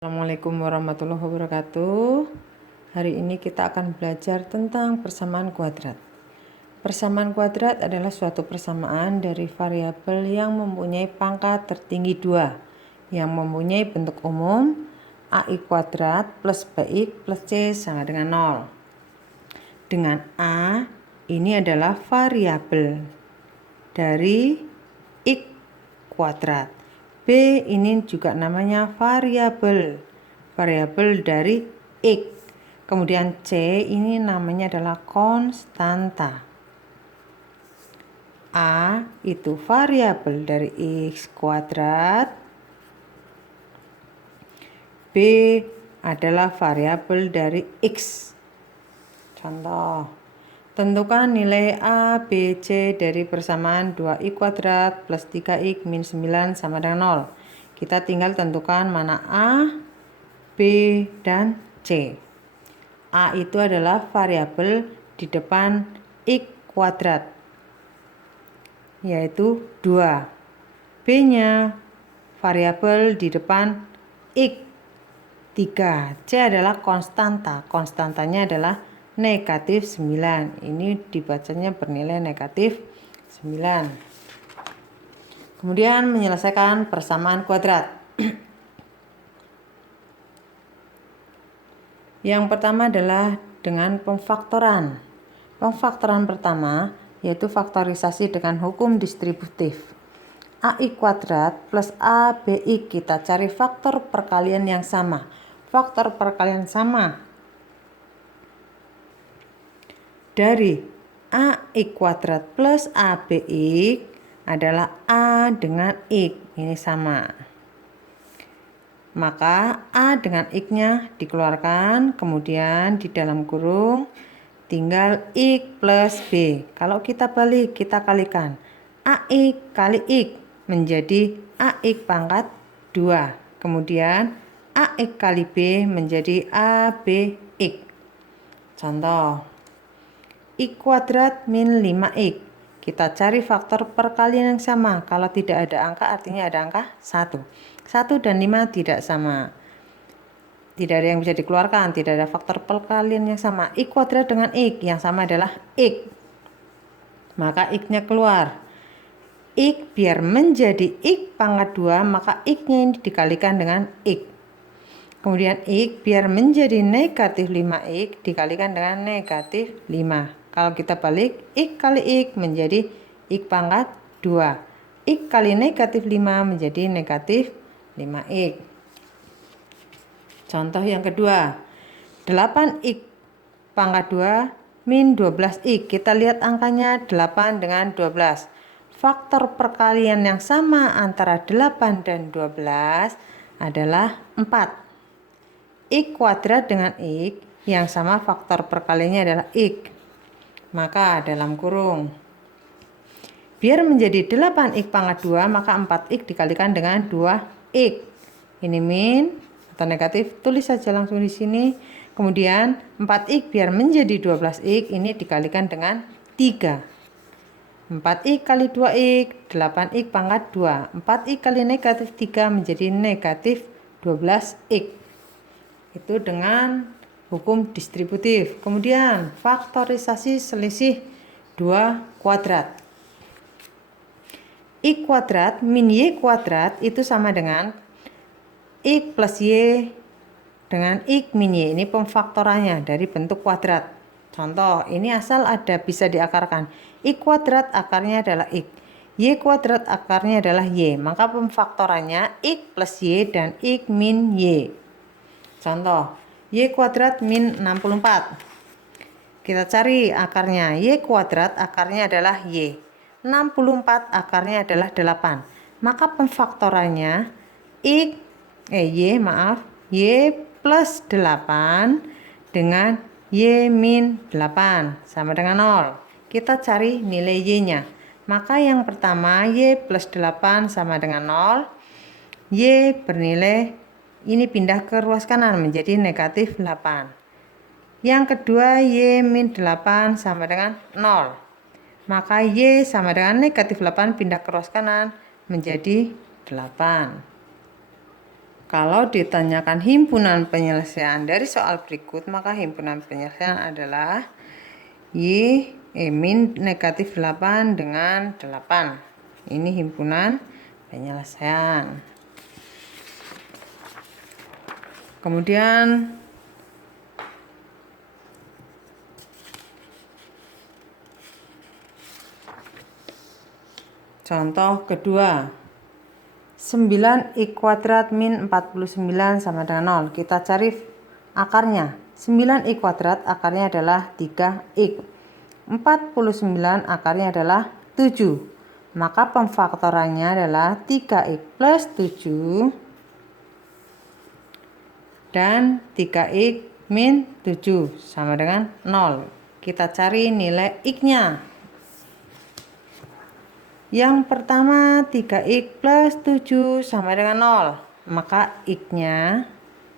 Assalamualaikum warahmatullahi wabarakatuh. Hari ini kita akan belajar tentang persamaan kuadrat. Persamaan kuadrat adalah suatu persamaan dari variabel yang mempunyai pangkat tertinggi 2 yang mempunyai bentuk umum AI kuadrat plus BX plus C sama dengan 0. Dengan A ini adalah variabel dari X kuadrat. B ini juga namanya variabel dari X. Kemudian C ini namanya adalah konstanta. A itu variabel dari X kuadrat. B adalah variabel dari X. Contoh, tentukan nilai A, B, C dari persamaan 2x kuadrat plus 3x min 9 sama dengan 0. Kita tinggal tentukan mana A, B, dan C. A itu adalah variabel di depan x kuadrat, yaitu 2. B-nya variabel di depan x 3. C adalah konstanta. Konstantanya adalah negatif 9. Ini dibacanya bernilai negatif 9. Kemudian menyelesaikan persamaan kuadrat. Yang pertama adalah dengan pemfaktoran. Pemfaktoran pertama yaitu faktorisasi dengan hukum distributif. AI kuadrat plus ABX, kita cari faktor perkalian yang sama. Faktor perkalian sama dari AX kuadrat plus ABX adalah A dengan X. Ini sama. Maka A dengan X-nya dikeluarkan, kemudian di dalam kurung tinggal X plus B. Kalau kita balik, kita kalikan. AX kali X menjadi AX pangkat 2. Kemudian AX kali B menjadi ABX. Contoh, X kuadrat min 5X. Kita cari faktor perkalian yang sama. Kalau tidak ada angka artinya ada angka 1. 1 dan 5 tidak sama. Tidak ada yang bisa dikeluarkan, tidak ada faktor perkalian yang sama. X kuadrat dengan X, yang sama adalah X. Maka X-nya keluar. X biar menjadi X pangkat 2, maka X-nya ini dikalikan dengan X. Kemudian X biar menjadi negatif 5X dikalikan dengan negatif 5. Kalau kita balik, X kali X menjadi X pangkat 2. X kali negatif 5 menjadi negatif 5X. Contoh yang kedua, 8X pangkat 2 min 12X. Kita lihat angkanya 8 dengan 12. Faktor perkalian yang sama antara 8 dan 12 adalah 4. X kuadrat dengan X, yang sama faktor perkaliannya adalah X. Maka dalam kurung, biar menjadi 8X pangkat 2, maka 4X dikalikan dengan 2X. Ini min atau negatif, tulis saja langsung di sini. Kemudian 4X biar menjadi 12X, ini dikalikan dengan 3. 4X kali 2X, 8X pangkat 2. 4X kali negatif 3 menjadi negatif 12X. Itu dengan hukum distributif. Kemudian faktorisasi selisih 2 kuadrat. X kuadrat min Y kuadrat itu sama dengan X plus Y dengan X min Y. Ini pemfaktorannya dari bentuk kuadrat. Contoh, ini asal ada bisa diakarkan. X kuadrat akarnya adalah X. Y kuadrat akarnya adalah Y. Maka pemfaktorannya X plus Y dan X min Y. Contoh, Y kuadrat min 64. Kita cari akarnya. Y kuadrat akarnya adalah Y. 64 akarnya adalah 8. Maka pemfaktorannya Y plus 8 dengan Y min 8 sama dengan 0. Kita cari nilai Y-nya. Maka yang pertama Y plus 8 sama dengan 0. Y bernilai, ini pindah ke ruas kanan menjadi negatif 8. Yang kedua Y min 8 sama dengan 0. Maka Y sama dengan negatif 8 pindah ke ruas kanan menjadi 8. Kalau ditanyakan himpunan penyelesaian dari soal berikut, maka himpunan penyelesaian adalah min negatif 8 dengan 8. Ini himpunan penyelesaian. Kemudian contoh kedua, 9x kuadrat min 49 sama dengan 0. Kita cari akarnya. 9x kuadrat akarnya adalah 3x. 49 akarnya adalah 7. Maka pemfaktorannya adalah 3x plus 7 dan 3x min 7 sama dengan 0. Kita cari nilai x-nya. Yang pertama 3x plus 7 sama dengan 0. Maka x-nya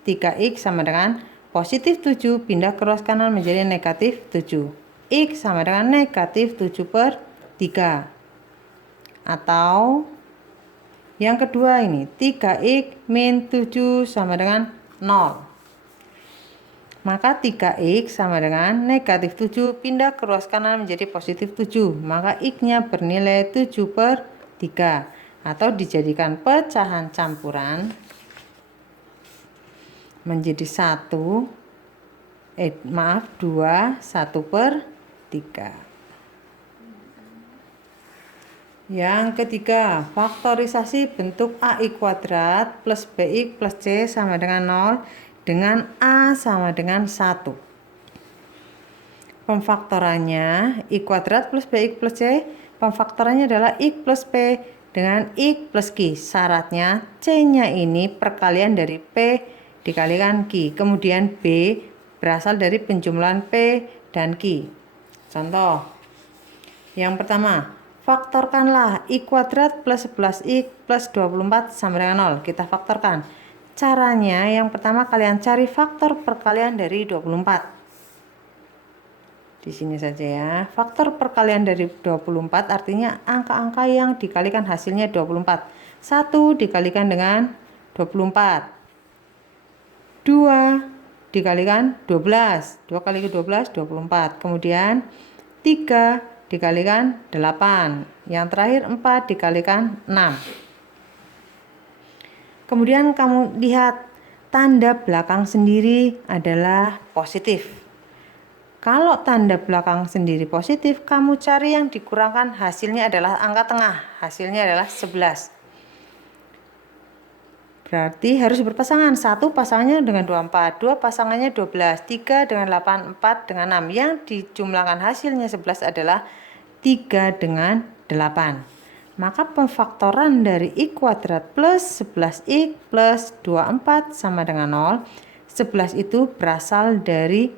3x sama dengan positif 7 pindah ke ruas kanan menjadi negatif 7. X sama dengan negatif 7/3. Atau yang kedua ini 3x min 7 sama dengan 0. Maka 3x sama dengan negatif 7 pindah ke ruas kanan menjadi positif 7. Maka x-nya bernilai 7/3. Atau dijadikan pecahan campuran menjadi 2, 1/3. Yang ketiga, faktorisasi bentuk AI kuadrat plus BX plus C sama dengan 0 dengan A sama dengan 1. Pemfaktorannya I kuadrat plus BX plus C, pemfaktorannya adalah X plus P dengan X plus Q. Syaratnya C-nya ini perkalian dari P dikalikan Q. Kemudian B berasal dari penjumlahan P dan Q. Contoh yang pertama, faktorkanlah I kuadrat plus 11X plus 24 sama dengan 0. Kita faktorkan. Caranya yang pertama kalian cari faktor perkalian dari 24. Di sini saja ya. Faktor perkalian dari 24 artinya angka-angka yang dikalikan hasilnya 24. 1 dikalikan dengan 24. 2 dikalikan 12. 2 kali 12 24. Kemudian 3 dikalikan 8. Yang terakhir 4 dikalikan 6. Kemudian kamu lihat tanda belakang sendiri adalah positif. Kalau tanda belakang sendiri positif, kamu cari yang dikurangkan hasilnya adalah angka tengah. Hasilnya adalah 11. Berarti harus berpasangan. 1 pasangannya dengan 24, 2 pasangannya 12, 3 dengan 8, 4 dengan 6. Yang dijumlahkan hasilnya 11 adalah 3 dengan 8. Maka pemfaktoran dari I kuadrat plus 11X plus 24 sama dengan 0. 11 itu berasal dari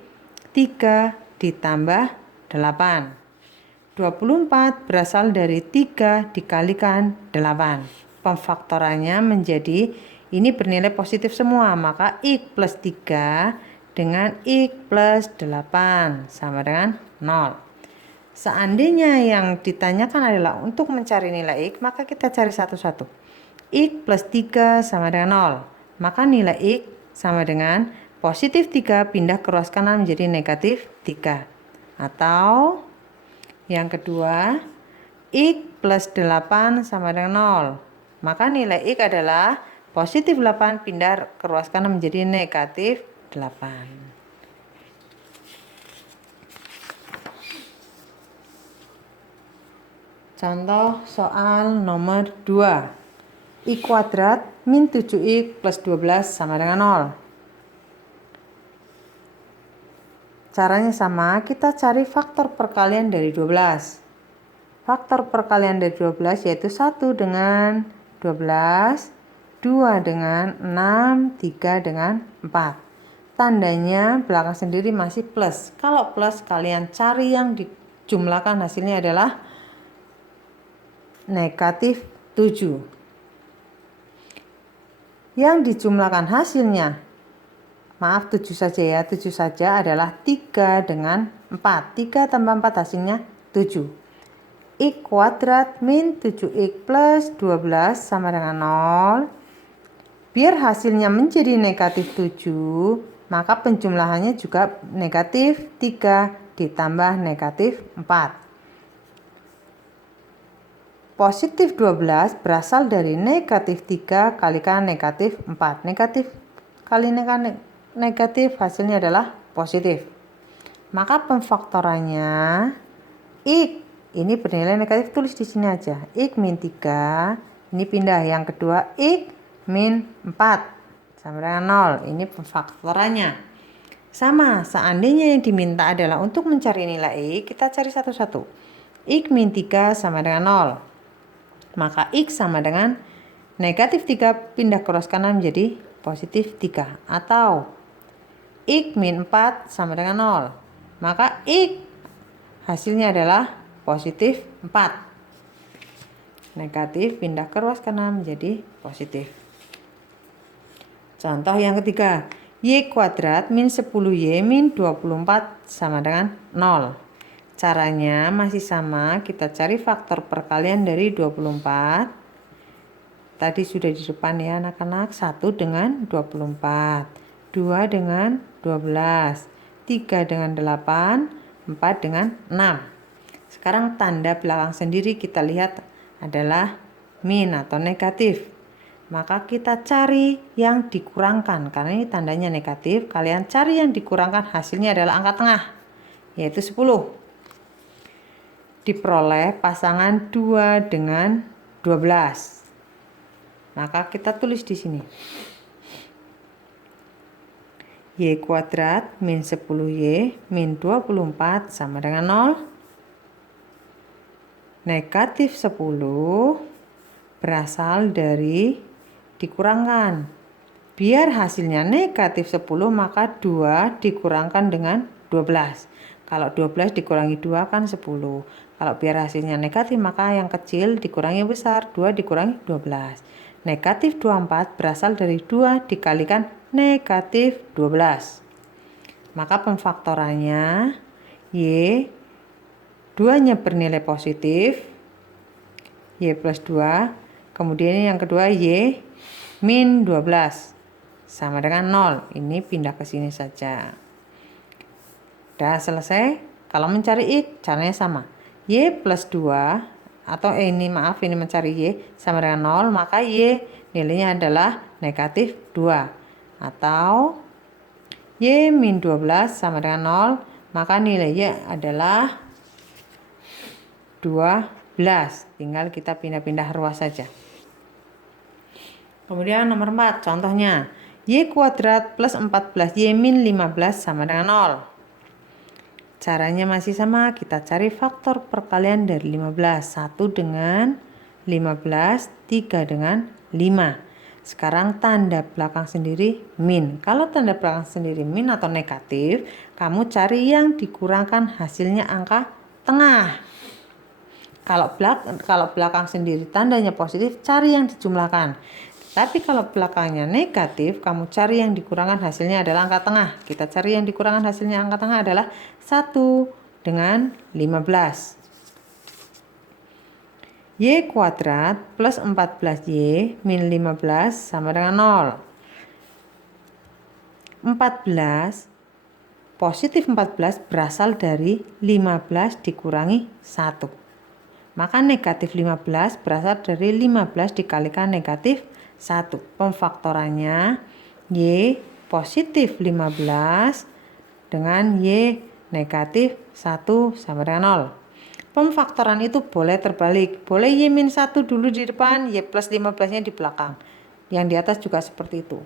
3 ditambah 8. 24 berasal dari 3 dikalikan 8. Pemfaktorannya menjadi ini bernilai positif semua. Maka X plus 3 dengan X plus 8 sama dengan 0. Seandainya yang ditanyakan adalah untuk mencari nilai X, maka kita cari satu-satu. X plus 3 sama dengan 0. Maka nilai X sama dengan positif 3 pindah ke ruas kanan menjadi negatif 3. Atau yang kedua, X plus 8 sama dengan 0. Maka nilai X adalah positif 8 pindah ke ruas kanan menjadi negatif 8. Contoh soal nomor 2. I kuadrat min 7x plus 12 sama dengan 0. Caranya sama, kita cari faktor perkalian dari 12. Faktor perkalian dari 12 yaitu 1 dengan 12, 2 dengan 6, 3 dengan 4. Tandanya belakang sendiri masih plus. Kalau plus kalian cari yang dijumlahkan hasilnya adalah negatif 7. Yang dijumlahkan hasilnya, maaf 7 saja ya, 7 saja adalah 3 dengan 4. 3 tambah 4 hasilnya 7. X kuadrat min 7x plus 12 sama dengan 0. Biar hasilnya menjadi negatif 7, maka penjumlahannya juga negatif 3 ditambah negatif 4. Positif 12 berasal dari negatif 3 kalikan negatif 4. Negatif kali negatif hasilnya adalah positif. Maka pemfaktorannya X ini bernilai negatif, tulis di sini aja. X min 3, ini pindah yang kedua X min 4 sama dengan 0. Ini pemfaktorannya. Sama, seandainya yang diminta adalah untuk mencari nilai X, kita cari satu-satu. X min 3 sama dengan 0. Maka X sama dengan negatif 3 pindah ke ruas kanan menjadi positif 3. Atau X min 4 sama dengan 0. Maka X hasilnya adalah positif 4. Negatif pindah ke ruas kanan menjadi positif. Contoh yang ketiga, Y kuadrat min 10Y min 24 sama dengan 0. Caranya masih sama, kita cari faktor perkalian dari 24. Tadi sudah di depan ya anak-anak, 1 dengan 24, 2 dengan 12, 3 dengan 8, 4 dengan 6. Sekarang tanda belakang sendiri kita lihat adalah min atau negatif. Maka kita cari yang dikurangkan, karena ini tandanya negatif. Kalian cari yang dikurangkan, hasilnya adalah angka tengah, yaitu 10. Diperoleh pasangan 2 dengan 12. Maka kita tulis di sini. Y kuadrat min 10Y min 24 sama dengan 0. Negatif 10 berasal dari dikurangkan. Biar hasilnya negatif 10, maka 2 dikurangkan dengan 12. Kalau 12 dikurangi 2 kan 10. Kalau biar hasilnya negatif, maka yang kecil dikurangi besar, 2 dikurangi 12. Negatif 24 berasal dari 2 dikalikan negatif 12. Maka pemfaktorannya Y 2-nya bernilai positif, Y plus 2. Kemudian yang kedua Y min 12 sama dengan 0. Ini pindah ke sini saja. Udah selesai. Kalau mencari X caranya sama. Y plus 2 atau ini mencari Y sama dengan 0, maka Y nilainya adalah negatif 2. Atau Y min 12 sama dengan 0, maka nilainya adalah 12. Tinggal kita pindah-pindah ruas saja. Kemudian nomor 4, contohnya Y kuadrat plus 14Y min 15 sama dengan 0. Caranya masih sama, kita cari faktor perkalian dari 15. 1 dengan 15, 3 dengan 5. Sekarang tanda belakang sendiri min. Kalau tanda belakang sendiri min atau negatif, kamu cari yang dikurangkan, hasilnya angka tengah. Kalau belakang sendiri tandanya positif, cari yang dijumlahkan. Tapi kalau belakangnya negatif, kamu cari yang dikurangkan, hasilnya adalah angka tengah. Kita cari yang dikurangkan, hasilnya angka tengah adalah 1 dengan 15. Y kuadrat plus 14Y min 15 sama dengan 0. 14, positif 14 berasal dari 15 dikurangi 1. Maka negatif 15 berasal dari 15 dikalikan negatif 1. Pemfaktorannya Y positif 15 dengan Y negatif 1 sama dengan 0. Pemfaktoran itu boleh terbalik. Boleh Y min 1 dulu di depan, Y plus 15-nya di belakang. Yang di atas juga seperti itu.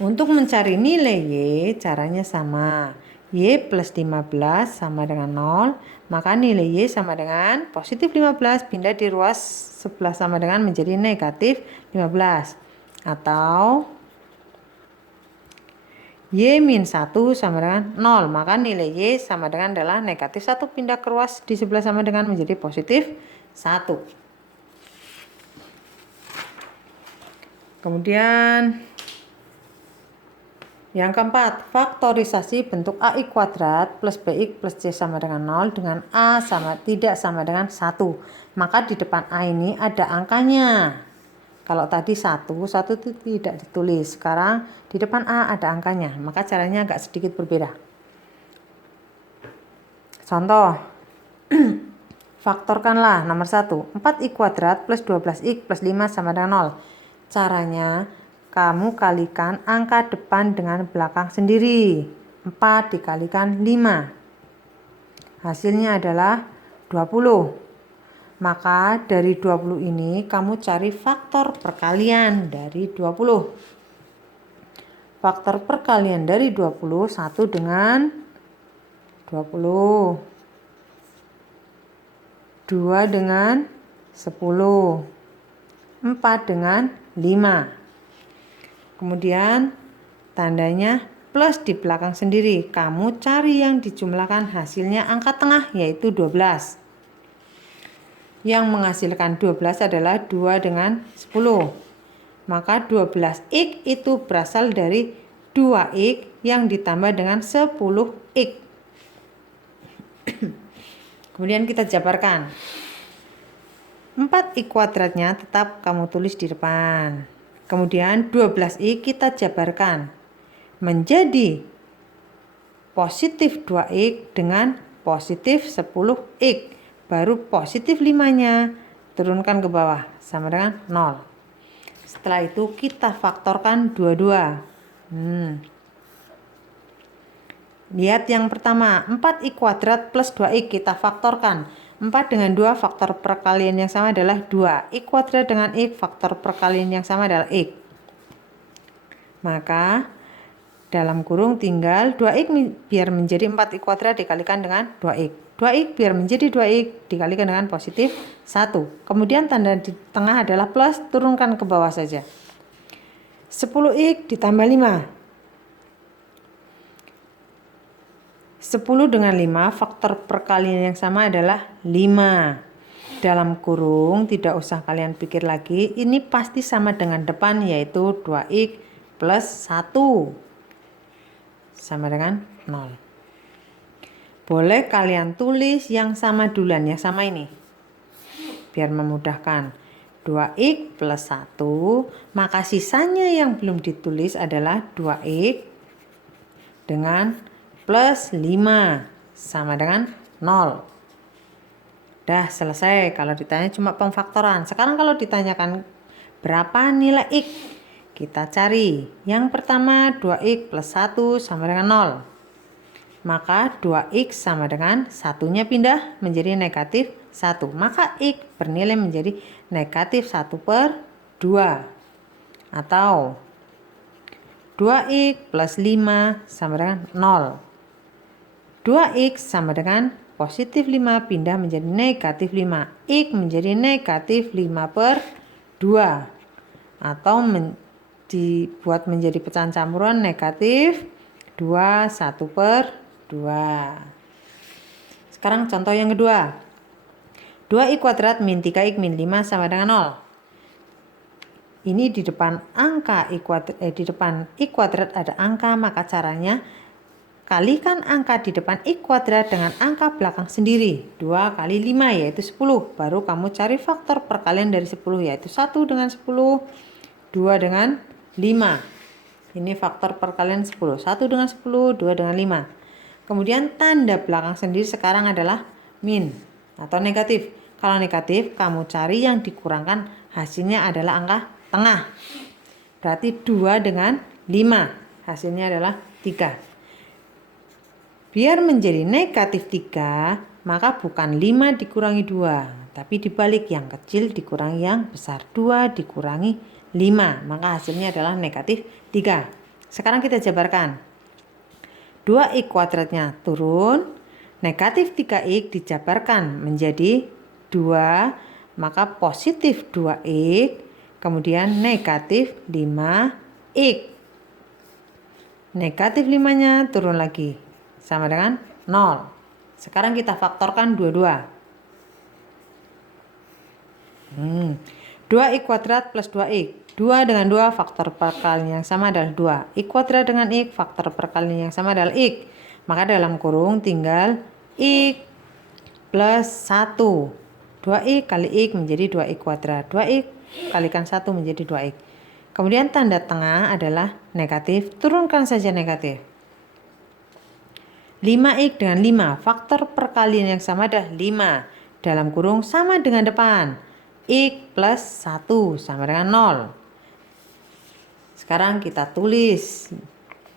Untuk mencari nilai Y, caranya sama. Y plus 15 sama dengan 0, maka nilai Y sama dengan positif 15, pindah di ruas sebelah sama dengan menjadi negatif 15. Atau Y min 1 sama dengan 0, maka nilai Y sama dengan adalah negatif 1, pindah ke ruas di sebelah sama dengan menjadi positif 1. Kemudian yang keempat, faktorisasi bentuk AI kuadrat plus BX plus C sama dengan 0 dengan A tidak sama dengan 1. Maka di depan A ini ada angkanya. Kalau tadi 1 itu tidak ditulis. Sekarang di depan A ada angkanya, maka caranya agak sedikit berbeda. Contoh, faktorkanlah nomor 1. 4x kuadrat plus 12x plus 5 sama dengan 0. Caranya, kamu kalikan angka depan dengan belakang sendiri. 4 dikalikan 5. Hasilnya adalah 20. Maka dari 20 ini kamu cari faktor perkalian dari 20. Faktor perkalian dari 20, 1 dengan 20. 2 dengan 10. 4 dengan 5. Kemudian tandanya plus di belakang sendiri. Kamu cari yang dijumlahkan hasilnya angka tengah yaitu 12. Yang menghasilkan 12 adalah 2 dengan 10. Maka 12x itu berasal dari 2x yang ditambah dengan 10x. Kemudian kita jabarkan. 4x kuadratnya tetap kamu tulis di depan. Kemudian 12x kita jabarkan menjadi positif 2x dengan positif 10x. Baru positif 5-nya turunkan ke bawah sama dengan 0. Setelah itu kita faktorkan dua-dua. Lihat yang pertama, 4x kuadrat plus 2x kita faktorkan. 4 dengan 2 faktor perkalian yang sama adalah 2. X kuadrat dengan x faktor perkalian yang sama adalah x. Maka dalam kurung tinggal 2x biar menjadi 4x kuadrat dikalikan dengan 2x. 2x biar menjadi 2x dikalikan dengan positif 1. Kemudian tanda di tengah adalah plus, turunkan ke bawah saja. 10x ditambah 5. 10 dengan 5 faktor perkalian yang sama adalah 5. Dalam kurung tidak usah kalian pikir lagi, ini pasti sama dengan depan yaitu 2x plus 1 sama dengan 0. Boleh kalian tulis yang sama duluan, yang sama ini biar memudahkan. 2x plus 1, maka sisanya yang belum ditulis adalah 2x dengan plus 5 sama dengan 0. Dah selesai kalau ditanya cuma pemfaktoran. Sekarang kalau ditanyakan berapa nilai x, kita cari. Yang pertama 2x plus 1 sama dengan 0. Maka 2x sama dengan satunya pindah menjadi negatif 1. Maka x bernilai menjadi negatif 1 per 2. Atau 2x plus 5 sama dengan 0. 2x sama dengan positif 5 pindah menjadi negatif 5. X menjadi negatif 5 per 2. Atau dibuat menjadi pecahan campuran negatif 2, 1 per 2. Sekarang contoh yang kedua. 2x kuadrat min 3x min 5 sama dengan 0. Ini di depan angka di depan x kuadrat ada angka, maka caranya kalikan angka di depan x kuadrat dengan angka belakang sendiri. 2 kali 5 yaitu 10. Baru kamu cari faktor perkalian dari 10 yaitu 1 dengan 10, 2 dengan 5. Ini faktor perkalian 10. 1 dengan 10, 2 dengan 5. Kemudian tanda belakang sendiri sekarang adalah min atau negatif. Kalau negatif, kamu cari yang dikurangkan hasilnya adalah angka tengah. Berarti 2 dengan 5. Hasilnya adalah 3. Biar menjadi negatif 3, maka bukan 5 dikurangi 2. Tapi dibalik, yang kecil dikurangi yang besar. 2 dikurangi 5. Maka hasilnya adalah negatif 3. Sekarang kita jabarkan. 2x kuadratnya turun, negatif 3x dijabarkan menjadi 2, maka positif 2x, kemudian negatif 5x. Negatif 5-nya turun lagi, sama dengan 0. Sekarang kita faktorkan dua-dua. 2x kuadrat plus 2x. 2 dengan 2 faktor perkalian yang sama adalah 2. X kuadrat dengan X faktor perkalian yang sama adalah X. Maka dalam kurung tinggal X plus 1. 2x kali X menjadi 2x kuadrat. 2x kalikan 1 menjadi 2x. Kemudian tanda tengah adalah negatif, turunkan saja negatif. 5x dengan 5, faktor perkalian yang sama adalah 5. Dalam kurung sama dengan depan. X plus 1 sama dengan 0. Sekarang kita tulis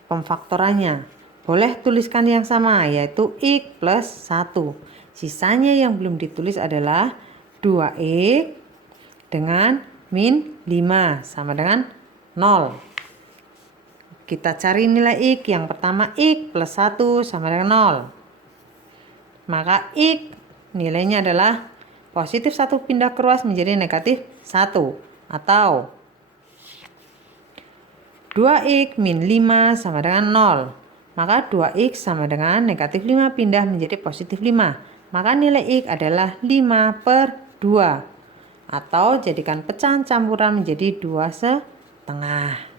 pemfaktorannya. Boleh tuliskan yang sama, yaitu X plus 1. Sisanya yang belum ditulis adalah 2x dengan min 5 sama dengan 0. Kita cari nilai X. Yang pertama X plus 1 sama dengan 0. Maka X nilainya adalah positif 1 pindah ke ruas menjadi negatif 1. Atau 2x min 5 sama dengan 0. Maka 2x sama dengan negatif 5 pindah menjadi positif 5. Maka nilai X adalah 5 per 2. Atau jadikan pecahan campuran menjadi 2,5.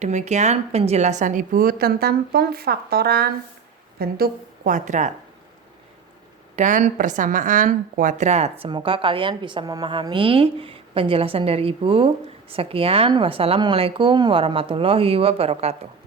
Demikian penjelasan Ibu tentang pemfaktoran bentuk kuadrat dan persamaan kuadrat. Semoga kalian bisa memahami penjelasan dari Ibu. Sekian, wassalamualaikum warahmatullahi wabarakatuh.